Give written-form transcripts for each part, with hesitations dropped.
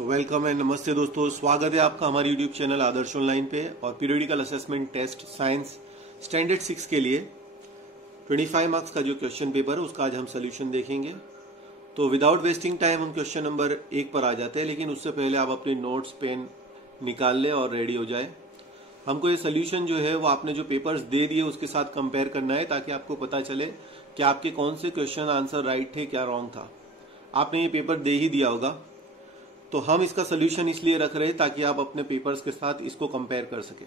Welcome and नमस्ते दोस्तों, स्वागत है आपका हमारे यूट्यूब चैनल आदर्श ऑनलाइन पे। और periodical assessment test science standard 6 के लिए 25 मार्क्स का जो क्वेश्चन पेपर है उसका आज हम सोल्यूशन देखेंगे। तो विदाउट वेस्टिंग टाइम हम क्वेश्चन नंबर 1 पर आ जाते हैं, लेकिन उससे पहले आप अपनी नोट्स पेन निकाल ले और रेडी हो जाए। हमको ये सोल्यूशन जो है वो आपने जो पेपर्स दे दिए उसके साथ कंपेयर करना है, ताकि आपको पता चले कि आपके कौन से क्वेश्चन आंसर राइट थे, क्या रॉन्ग था। आपने ये पेपर दे ही दिया होगा, तो हम इसका सोल्यूशन इसलिए रख रहे हैं ताकि आप अपने पेपर्स के साथ इसको कंपेयर कर सके।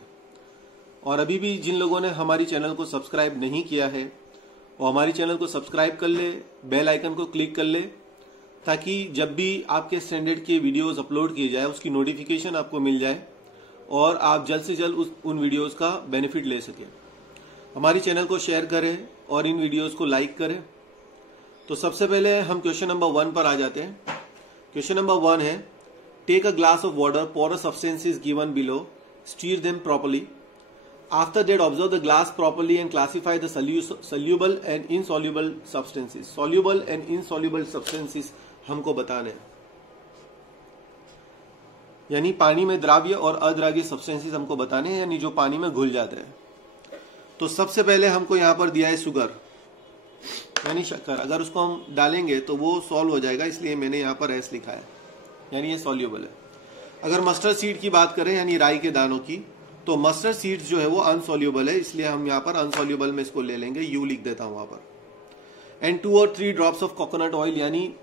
और अभी भी जिन लोगों ने हमारी चैनल को सब्सक्राइब नहीं किया है वो हमारी चैनल को सब्सक्राइब कर ले, बेल आइकन को क्लिक कर ले, ताकि जब भी आपके स्टैंडर्ड के वीडियोस अपलोड किए जाए उसकी नोटिफिकेशन आपको मिल जाए और आप जल्द से जल्द उन वीडियोस का बेनिफिट ले सके। हमारी चैनल को शेयर करें और इन वीडियोस को लाइक करें। तो सबसे पहले हम क्वेश्चन नंबर 1 पर आ जाते हैं। क्वेश्चन नंबर 1 है, take a glass of water, pour a substances given below, stir them properly. After that, observe the glass properly and classify the soluble and insoluble substances. Soluble and insoluble substances हमको बताने हैं, यानी पानी में द्राव्य और अद्राव्य substances हमको बताने हैं, यानी जो पानी में घुल जाते हैं। तो सबसे पहले हमको यहां पर दिया है शुगर, यानी शक्कर। अगर उसको हम डालेंगे तो वो सॉल्व हो जाएगा, इसलिए मैंने यहां पर एस लिखा है, यानी ये सॉल्युबल है। अगर मस्टर्ड सीड की बात करें, यानी राई के दानों की, तो मस्टर्ड सीड्स जो है वो अनसॉल्युबल है, इसलिए हम यहाँ पर अनसॉल्युबल में इसको ले लेंगे, यू लिख देता हूं वहां पर। एंड 2 और 3 ड्रॉप्स ऑफ कोकोनट ऑयल, यानी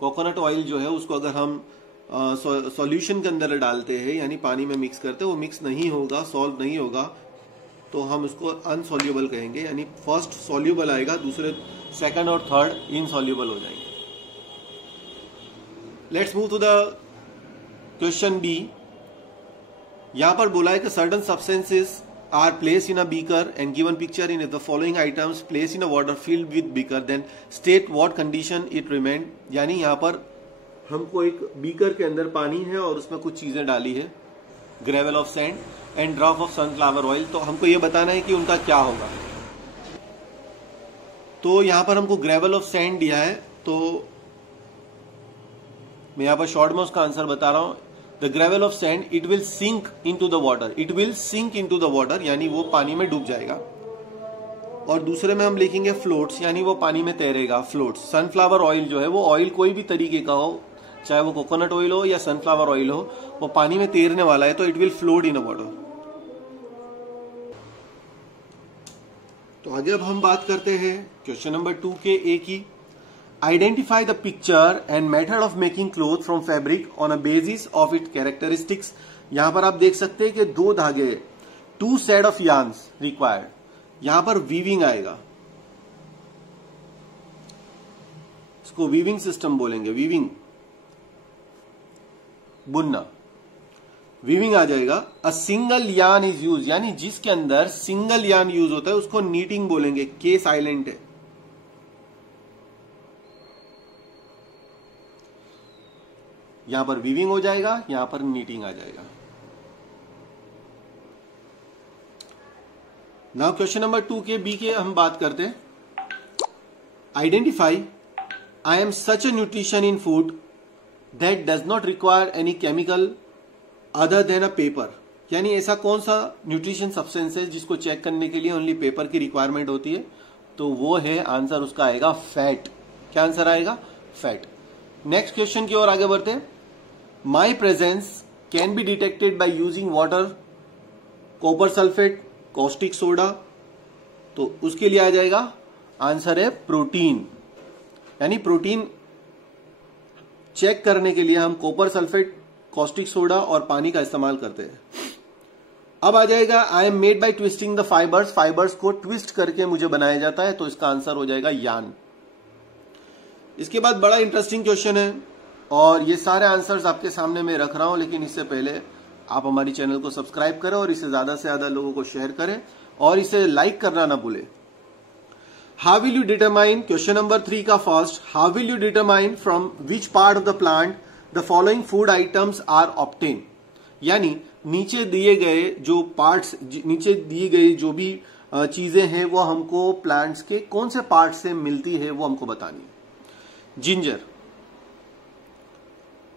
कोकोनट ऑयल जो है उसको अगर हम सॉल्यूशन के अंदर डालते हैं, यानी पानी में मिक्स करते हैं, वो मिक्स नहीं होगा, सॉल्व नहीं होगा, तो हम उसको अनसॉल्युबल कहेंगे। यानी फर्स्ट सॉल्युबल आएगा, दूसरे सेकंड और थर्ड इनसॉल्युबल हो जाएंगे। Let's move to the question B. यहां पर बोला है कि certain substances are place in a beaker and given picture in the following items place in a water filled with beaker, then state what condition it remain. यानी यहां पर हमको एक बीकर के अंदर पानी है और उसमें कुछ चीजें डाली है, gravel of sand and drop of sunflower oil. तो हमको ये बताना है कि उनका क्या होगा। तो यहां पर हमको ग्रेवल ऑफ सैंड दिया है, तो मैं यहां पर शॉर्ट में उसका आंसर बता रहा हूं। The gravel of sand it will sink into the water, it will sink into the water, यानी वो पानी में डूब जाएगा। और दूसरे में हम लिखेंगे फ्लोट्स, यानी वो पानी में तैरेगा, फ्लोट्स। सनफ्लावर ऑयल जो है वो ऑयल कोई भी तरीके का हो, चाहे वो कोकोनट ऑयल हो या सनफ्लावर ऑयल हो, वो पानी में तैरने वाला है, तो it will float in a water. तो आगे अब हम बात करते हैं क्वेश्चन नंबर 2 के ए की। Identify the picture and method of making cloth from fabric on a basis of it characteristics. यहां पर आप देख सकते हैं कि 2 धागे, 2 सेट ऑफ यार्न्स रिक्वायर्ड। यहां पर वीविंग आएगा, इसको वीविंग सिस्टम बोलेंगे, वीविंग, बुनना, वीविंग आ जाएगा। A single yarn is use, यानी जिसके अंदर सिंगल यार्न यूज होता है उसको नीटिंग बोलेंगे, के साइलेंट है। यहां पर वीविंग हो जाएगा, यहां पर नीटिंग आ जाएगा। नाउ क्वेश्चन नंबर 2 के बी के हम बात करते हैं। Identify I am such a nutrition in food that does not require any chemical other than a paper, यानी ऐसा कौन सा न्यूट्रिशन सब्सटेंस है जिसको चेक करने के लिए ओनली पेपर की रिक्वायरमेंट होती है, तो वो है आंसर उसका आएगा फैट। क्या आंसर आएगा? फैट। नेक्स्ट क्वेश्चन की ओर आगे बढ़ते हैं। माई presence can be detected by using water, copper sulphate, caustic soda, तो उसके लिए आ जाएगा आंसर है प्रोटीन। यानी प्रोटीन चेक करने के लिए हम कॉपर सल्फेट, कॉस्टिक सोडा और पानी का इस्तेमाल करते हैं। अब आ जाएगा I am made by twisting the fibres, fibres को ट्विस्ट करके मुझे बनाया जाता है, तो इसका आंसर हो जाएगा यार्न। इसके बाद बड़ा इंटरेस्टिंग क्वेश्चन है और ये सारे आंसर्स आपके सामने मैं रख रहा हूं, लेकिन इससे पहले आप हमारी चैनल को सब्सक्राइब करें और इसे ज्यादा से ज्यादा लोगों को शेयर करें और इसे लाइक करना ना भूलें। How will you determine, question number 3 का first, how will you determine from which part of the plant the following food items are obtain. यानी नीचे दिए गए जो पार्ट्स, नीचे दिए गई जो भी चीजें हैं वो हमको प्लांट्स के कौन से पार्ट से मिलती है वो हमको बतानी है। जिंजर,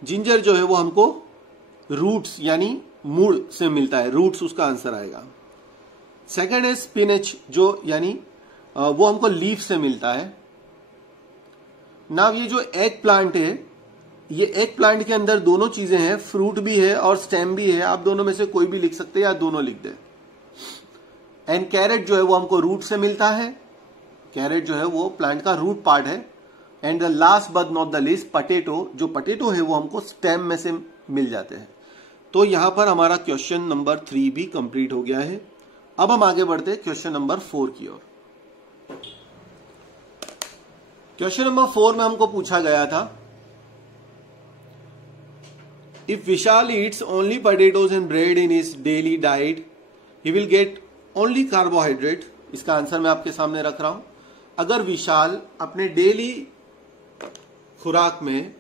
जिंजर जो है वो हमको रूट्स यानी मूल से मिलता है, रूट्स उसका आंसर आएगा। सेकंड है स्पिनच, जो यानी वो हमको लीफ से मिलता है। नाउ ये जो एग प्लांट है, ये एग प्लांट के अंदर दोनों चीजें हैं, फ्रूट भी है और स्टेम भी है, आप दोनों में से कोई भी लिख सकते हैं या दोनों लिख दे। एंड कैरेट जो है वो हमको रूट से मिलता है, कैरेट जो है वो प्लांट का रूट पार्ट है। And the last but not the least potato, जो पटेटो है वो हमको स्टेम में से मिल जाते हैं। तो यहां पर हमारा क्वेश्चन नंबर 3 भी कंप्लीट हो गया है। अब हम आगे बढ़ते हैं क्वेश्चन नंबर 4 की ओर। क्वेश्चन नंबर 4 में हमको पूछा गया था, if Vishal Yeats only potatoes and bread in his daily diet he will get only carbohydrate. इसका आंसर मैं आपके सामने रख रहा हूं। अगर विशाल अपने डेली खुराक में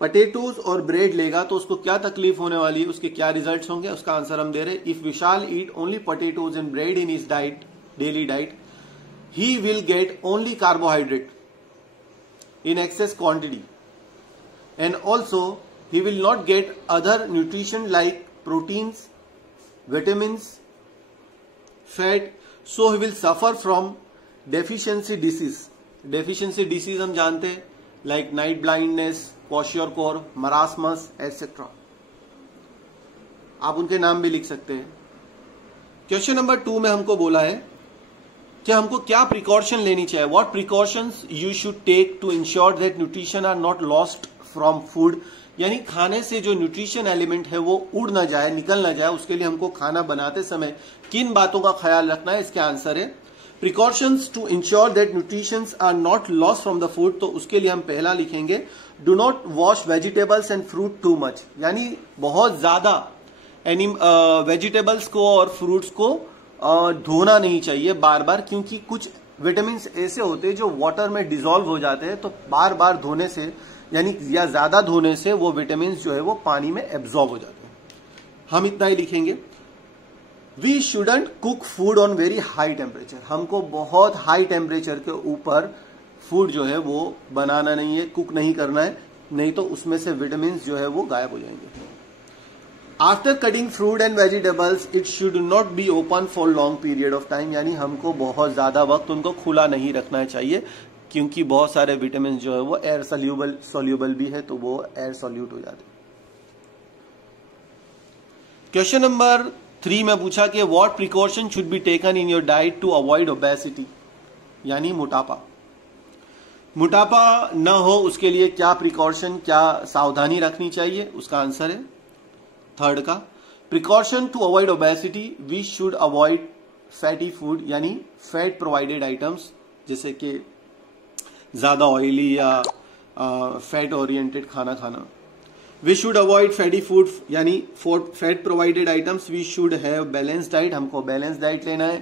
पोटैटोज और ब्रेड लेगा तो उसको क्या तकलीफ होने वाली है, उसके क्या रिजल्ट्स होंगे, उसका आंसर हम दे रहे हैं। If Vishal eat only potatoes and bread in his diet daily diet he will get only carbohydrate in excess quantity, and also he will not get other nutrition like proteins, vitamins, fat, so he will suffer from deficiency disease. Deficiency disease हम जानते हैं, like night blindness, kwashiorkor, marasmus, etc. आप उनके नाम भी लिख सकते हैं। क्वेश्चन नंबर 2 में हमको बोला है कि हमको क्या प्रिकॉशन लेनी चाहिए, what precautions you should take to ensure that nutrition are not lost from food. यानी खाने से जो न्यूट्रिशन एलिमेंट है वो उड़ ना जाए, निकल ना जाए, उसके लिए हमको खाना बनाते समय किन बातों का ख्याल रखना है। इसके आंसर है precautions to ensure that nutrition are not lost from the food. तो उसके लिए हम पहला लिखेंगे, do not wash vegetables and fruit too much. यानी बहुत ज्यादा वेजिटेबल्स को और फ्रूट्स को धोना नहीं चाहिए बार बार, क्योंकि कुछ विटामिन ऐसे होते हैं जो वाटर में डिसॉल्व हो जाते हैं। तो बार बार धोने से यानी या ज्यादा धोने से वो विटामिन जो है वो पानी में एब्जॉर्ब हो जाते हैं। हम इतना ही लिखेंगे, we shouldn't cook food on very high temperature. हमको बहुत हाई टेम्परेचर के ऊपर फूड जो है वो बनाना नहीं है, कुक नहीं करना है, नहीं तो उसमें से विटामिन जो है वो गायब हो जाएंगे। After cutting fruit and vegetables it should not be open for long period of time. यानी हमको बहुत ज्यादा वक्त उनको खुला नहीं रखना चाहिए, क्योंकि बहुत सारे विटामिन जो है वो एयर सोल्यूबल भी है, तो वो एयर सोल्यूट हो जाते हैं। क्वेश्चन नंबर 3 में पूछा कि what precaution should be taken in your diet to avoid obesity, यानी मोटापा न हो उसके लिए क्या प्रिकॉशन, क्या सावधानी रखनी चाहिए। उसका आंसर है थर्ड का, precaution to avoid obesity we should avoid fatty food, यानी फैट प्रोवाइडेड आइटम्स, जैसे कि ज्यादा ऑयली या फैट ओरिएंटेड खाना खाना। We should avoid fatty food यानी fat provided items. We should have balance diet, हमको बैलेंस डाइट लेना है,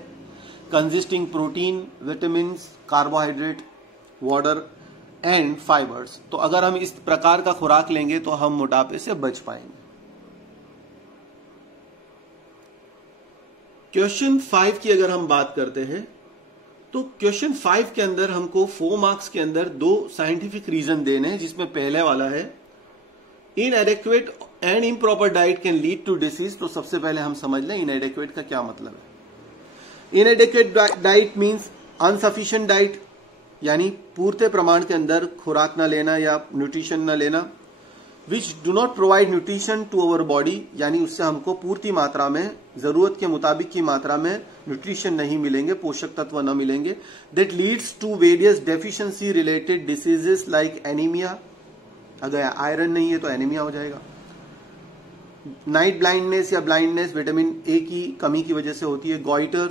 consisting protein, vitamin, carbohydrate, water and fibres. तो अगर हम इस प्रकार का खुराक लेंगे तो हम मोटापे से बच पाएंगे। क्वेश्चन 5 की अगर हम बात करते हैं तो क्वेश्चन 5 के अंदर हमको 4 मार्क्स के अंदर 2 साइंटिफिक रीजन देने हैं, जिसमें पहले वाला है inadequate and improper diet can lead to disease. तो सबसे पहले हम समझ लें इनएडेक्वेट का क्या मतलब है। इनएडेक्वेट डाइट मीन्स अनसफिशिएंट डाइट, यानी पूर्ति प्रमाण के अंदर खुराक ना लेना या न्यूट्रिशन ना लेना। Which do not provide nutrition to our body, यानी उससे हमको पूर्ति मात्रा में, जरूरत के मुताबिक की मात्रा में न्यूट्रिशन नहीं मिलेंगे, पोषक तत्व न मिलेंगे। That leads to various deficiency related diseases like anaemia, अगर आयरन नहीं है तो एनीमिया हो जाएगा। नाइट ब्लाइंडनेस या ब्लाइंडनेस विटामिन ए की कमी की वजह से होती है। Goitre,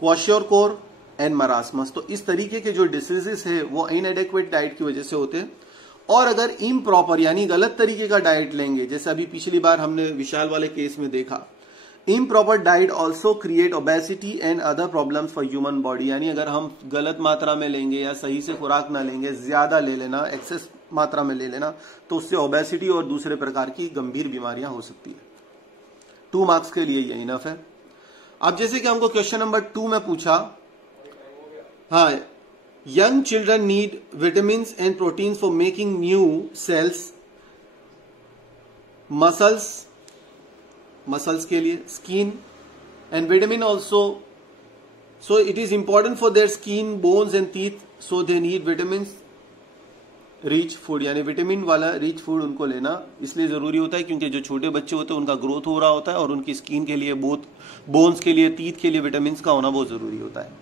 kwashiorkor and marasmus. तो इस तरीके के जो डिसीजेस है वो इनएडेक्वेट डाइट की वजह से होते हैं। और अगर इम्प्रॉपर यानी गलत तरीके का डाइट लेंगे, जैसे अभी पिछली बार हमने विशाल वाले केस में देखा, improper diet also create obesity and other problems for human body. यानी अगर हम गलत मात्रा में लेंगे या सही से खुराक ना लेंगे, ज्यादा ले लेना, एक्सेस मात्रा में ले लेना, तो उससे ओबेसिटी और दूसरे प्रकार की गंभीर बीमारियां हो सकती है। 2 मार्क्स के लिए ये इनफ है। अब जैसे कि हमको क्वेश्चन नंबर 2 में पूछा, young children need vitamins and proteins for making new cells muscles के लिए, skin and vitamin also. So it is important for their skin, bones and teeth, so they need vitamin rich food, यानी vitamin वाला rich food उनको लेना इसलिए जरूरी होता है क्योंकि जो छोटे बच्चे होते हैं उनका ग्रोथ हो रहा होता है और उनकी स्किन के लिए, बोथ बोन्स के लिए, टीथ के लिए विटामिन का होना बहुत जरूरी होता है.